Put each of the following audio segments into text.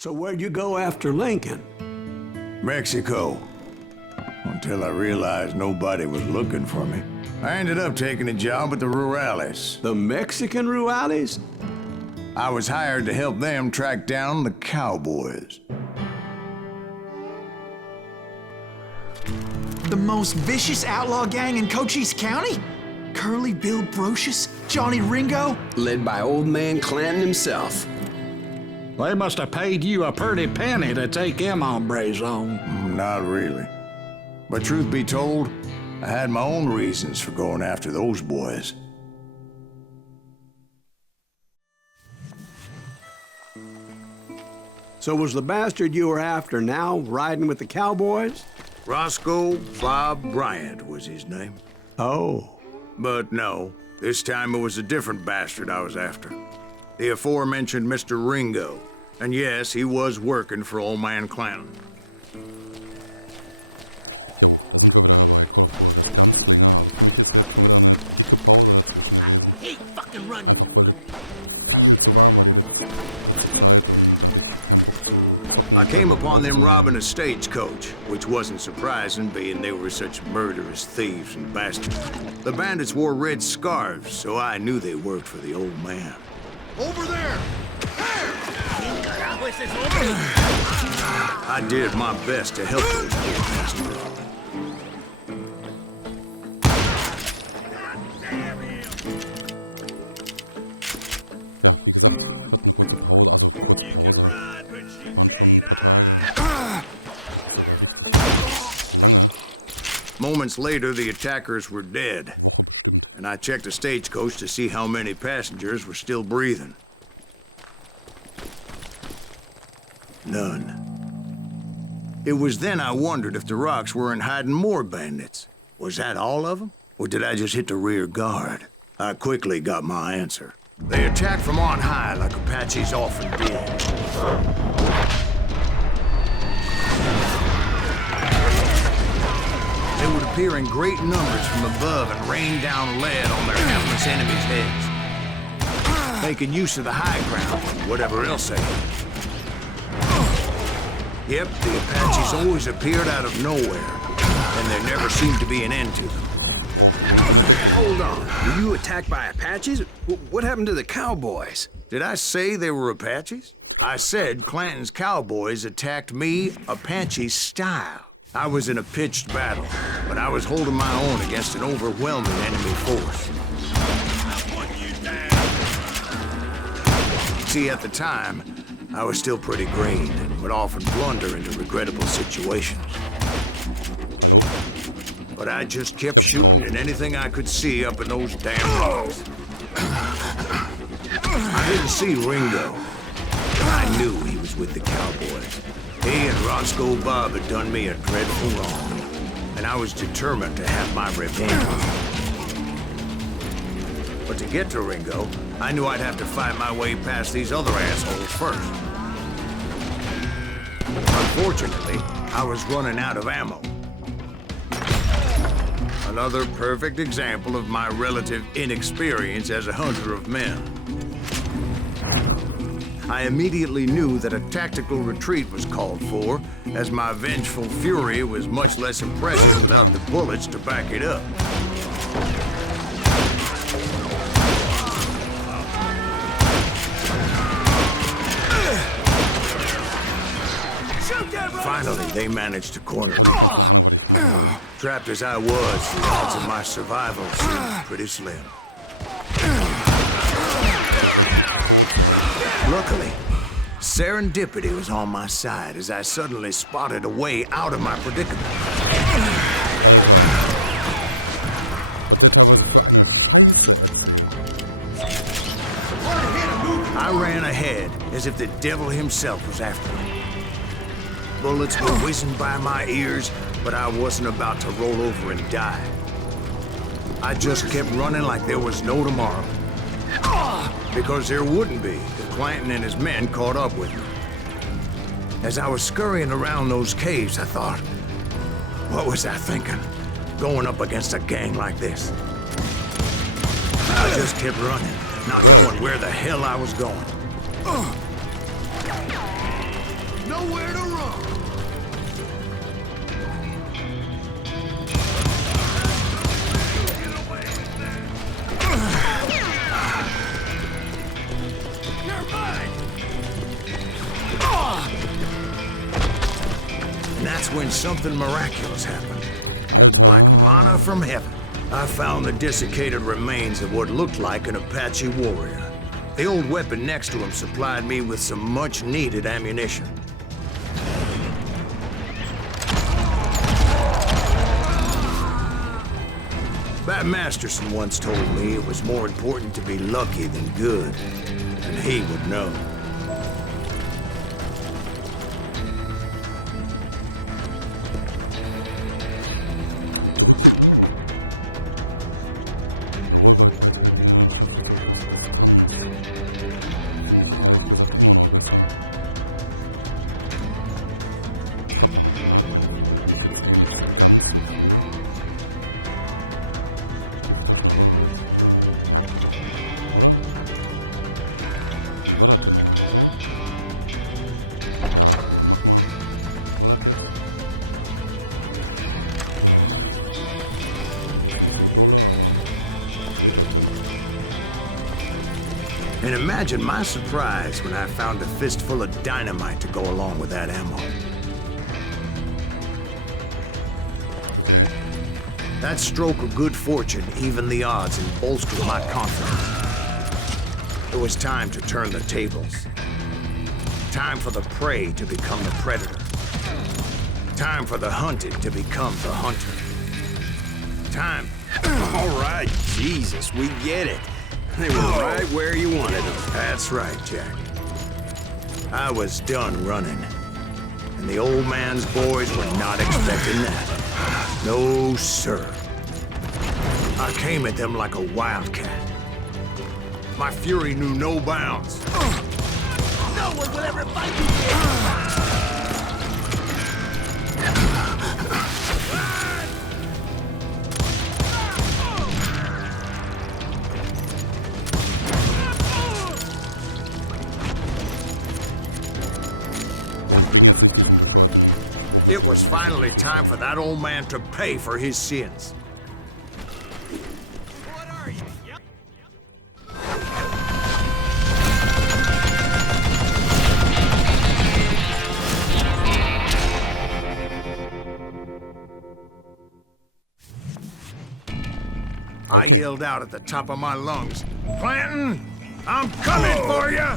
So where'd you go after Lincoln? Mexico. Until I realized nobody was looking for me. I ended up taking a job at the Rurales. The Mexican Rurales? I was hired to help them track down the cowboys. The most vicious outlaw gang in Cochise County? Curly Bill Brocious? Johnny Ringo? Led by old man Clanton himself. They must have paid you a pretty penny to take them hombres on. Not really. But truth be told, I had my own reasons for going after those boys. So was the bastard you were after now riding with the cowboys? Roscoe Bob Bryant was his name. Oh. But no, this time it was a different bastard I was after. The aforementioned Mr. Ringo. And yes, he was working for old man Clanton. I hate fucking running. I came upon them robbing a stagecoach, which wasn't surprising, being they were such murderous thieves and bastards. The bandits wore red scarves, so I knew they worked for the old man. Over there! I did my best to help those poor bastards. You can ride, but you can't hide! Moments later, the attackers were dead, and I checked the stagecoach to see how many passengers were still breathing. None. It was then I wondered if the rocks weren't hiding more bandits. Was that all of them? Or did I just hit the rear guard? I quickly got my answer. They attacked from on high like Apaches often did. They would appear in great numbers from above and rain down lead on their helpless enemies' heads. Making use of the high ground, whatever else they had. Yep, the Apaches always appeared out of nowhere, and there never seemed to be an end to them. Hold on. Were you attacked by Apaches? What happened to the cowboys? Did I say they were Apaches? I said Clanton's cowboys attacked me Apache style. I was in a pitched battle, but I was holding my own against an overwhelming enemy force. See, at the time, I was still pretty green and would often blunder into regrettable situations. But I just kept shooting at anything I could see up in those damn rocks. I didn't see Ringo. I knew he was with the cowboys. He and Roscoe Bob had done me a dreadful wrong, and I was determined to have my revenge. But to get to Ringo, I knew I'd have to fight my way past these other assholes first. Unfortunately, I was running out of ammo. Another perfect example of my relative inexperience as a hunter of men. I immediately knew that a tactical retreat was called for, as my vengeful fury was much less impressive without the bullets to back it up. Finally, they managed to corner me. Trapped as I was, the odds of my survival seemed pretty slim. Luckily, serendipity was on my side as I suddenly spotted a way out of my predicament. I ran ahead as if the devil himself was after me. Bullets were whizzing by my ears, but I wasn't about to roll over and die. I just kept running like there was no tomorrow. Because there wouldn't be if Clanton and his men caught up with me. As I was scurrying around those caves, I thought, what was I thinking, going up against a gang like this? I just kept running, not knowing where the hell I was going. nowhere to run. You're mine! And that's when something miraculous happened. Like manna from heaven. I found the desiccated remains of what looked like an Apache warrior. The old weapon next to him supplied me with some much-needed ammunition. Bat Masterson once told me it was more important to be lucky than good, and he would know. And imagine my surprise when I found a fistful of dynamite to go along with that ammo. That stroke of good fortune evened the odds and bolstered my confidence. It was time to turn the tables. Time for the prey to become the predator. Time for the hunted to become the hunter. Time. All right, Jesus, we get it. They were right where you wanted them. That's right, Jack. I was done running. And the old man's boys were not expecting that. No, sir. I came at them like a wildcat. My fury knew no bounds. No one will ever fight you here! It was finally time for that old man to pay for his sins. What are you? Yep. I yelled out at the top of my lungs, "Clanton, I'm coming for you!"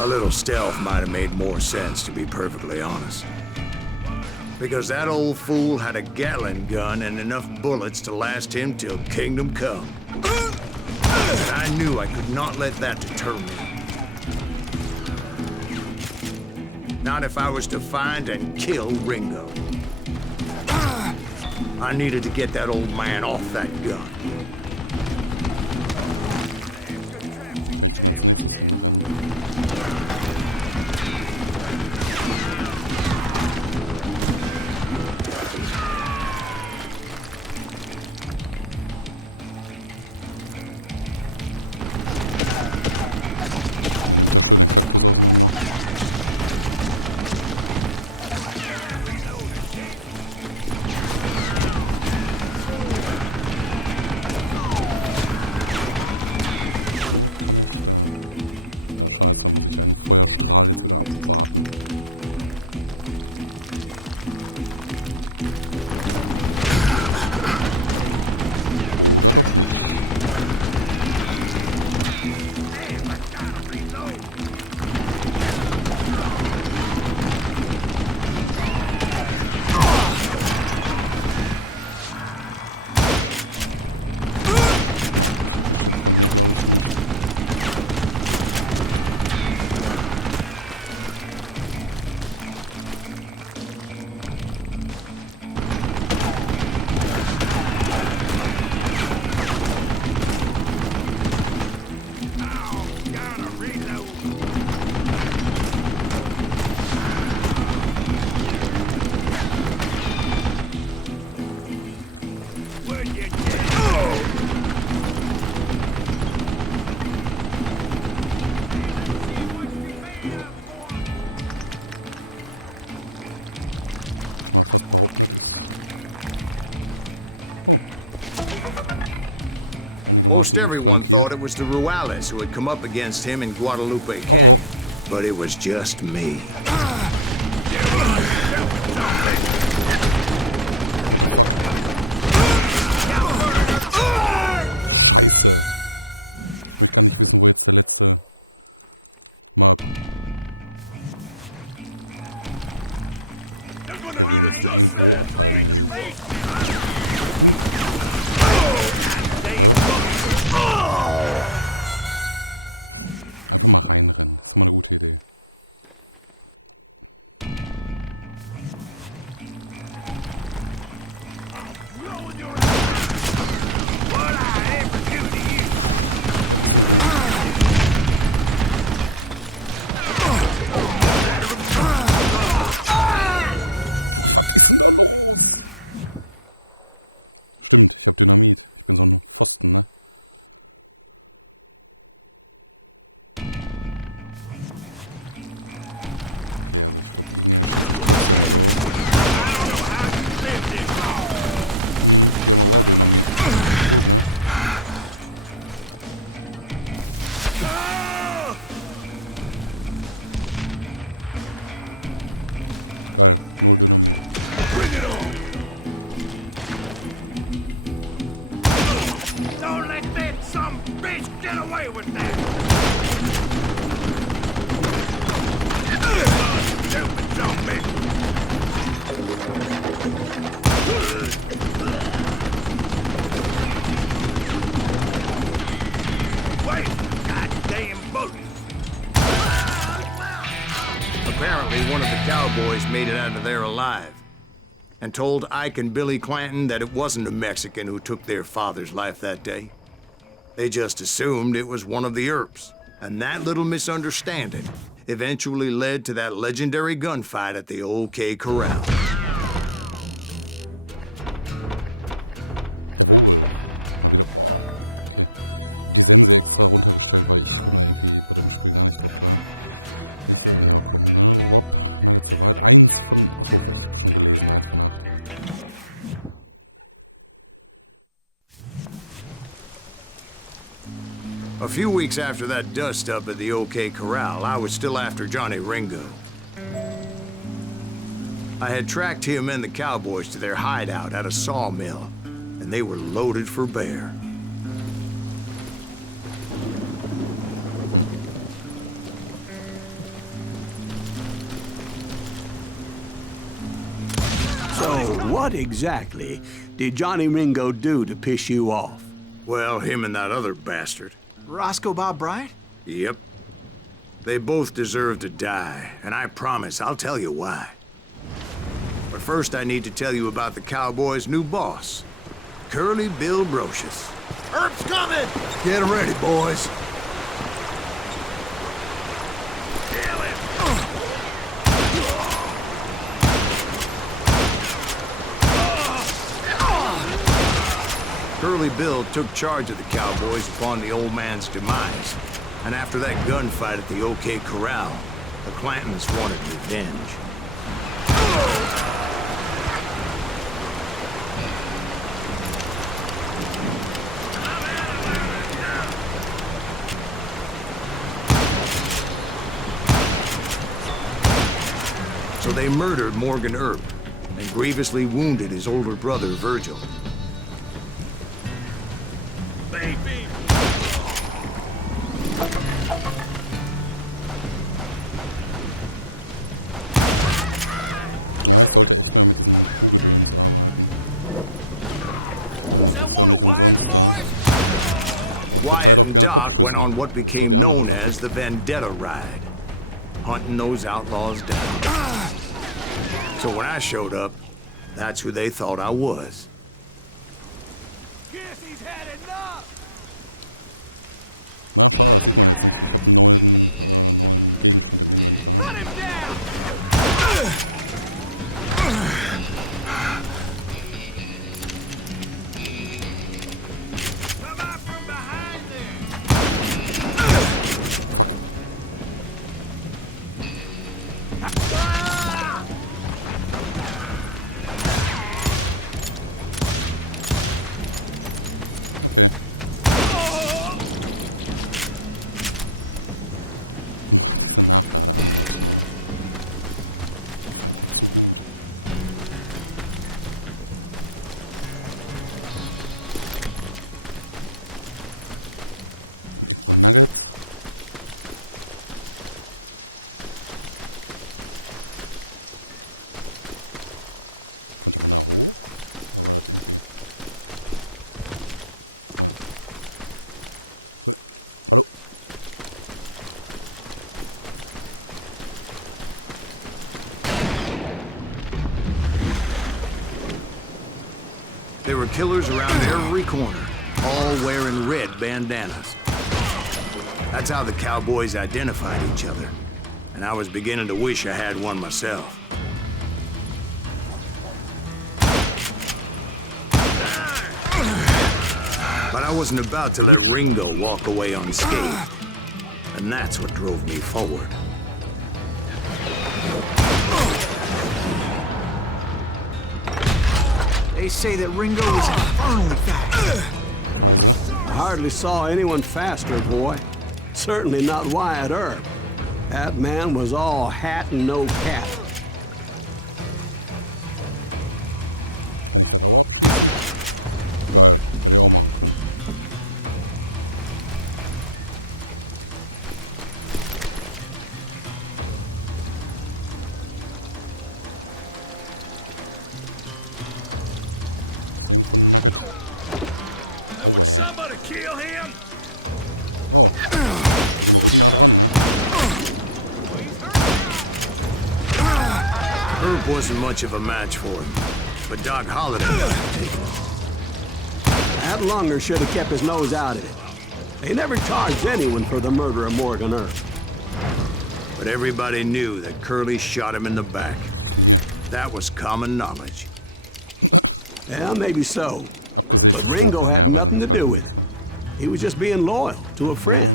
A little stealth might have made more sense, to be perfectly honest. Because that old fool had a Gatling gun and enough bullets to last him till kingdom come. And I knew I could not let that deter me. Not if I was to find and kill Ringo. I needed to get that old man off that gun. Most everyone thought it was the Ruales who had come up against him in Guadalupe Canyon, but it was just me. They're gonna need a dust man to break you up. Apparently, one of the cowboys made it out of there alive and told Ike and Billy Clanton that it wasn't a Mexican who took their father's life that day. They just assumed it was one of the Earps, and that little misunderstanding eventually led to that legendary gunfight at the OK Corral. A few weeks after that dust-up at the OK Corral, I was still after Johnny Ringo. I had tracked him and the cowboys to their hideout at a sawmill, and they were loaded for bear. So, what exactly did Johnny Ringo do to piss you off? Well, him and that other bastard. Roscoe Bob Bryant? Yep. They both deserve to die, and I promise I'll tell you why. But first I need to tell you about the Cowboys' new boss, Curly Bill Brocious. Earp's coming! Get ready, boys. Kill him! Curly Bill took charge of the Cowboys upon the old man's demise, and after that gunfight at the OK Corral, the Clantons wanted revenge. So they murdered Morgan Earp and grievously wounded his older brother, Virgil. Baby! Is that one of Wyatt's boys? Wyatt and Doc went on what became known as the Vendetta Ride, hunting those outlaws down. So when I showed up, that's who they thought I was. Guess he's had enough! Cut him down! Come out from behind there! There were killers around every corner, all wearing red bandanas. That's how the cowboys identified each other, and I was beginning to wish I had one myself. But I wasn't about to let Ringo walk away unscathed, and that's what drove me forward. They say that Ringo is infernally fast. I hardly saw anyone faster, boy. Certainly not Wyatt Earp. That man was all hat and no cap. Would somebody kill him? Herb wasn't much of a match for him, but Doc Holliday got him taken. That lunger should have kept his nose out of it. They never charged anyone for the murder of Morgan Earp. But everybody knew that Curly shot him in the back. That was common knowledge. Yeah, maybe so. But Ringo had nothing to do with it. He was just being loyal to a friend.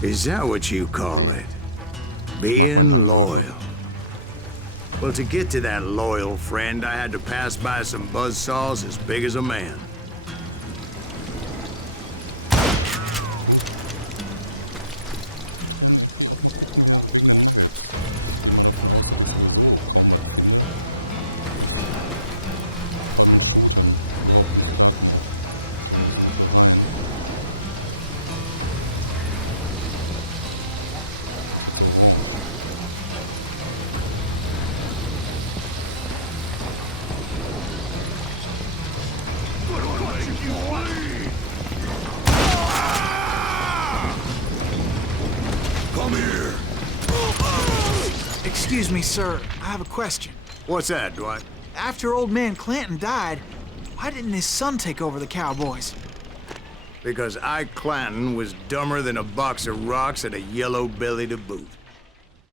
Is that what you call it? Being loyal? Well, to get to that loyal friend, I had to pass by some buzzsaws as big as a man. Excuse me, sir. I have a question. What's that, Dwight? After old man Clanton died, why didn't his son take over the Cowboys? Because Ike Clanton was dumber than a box of rocks and a yellow belly to boot.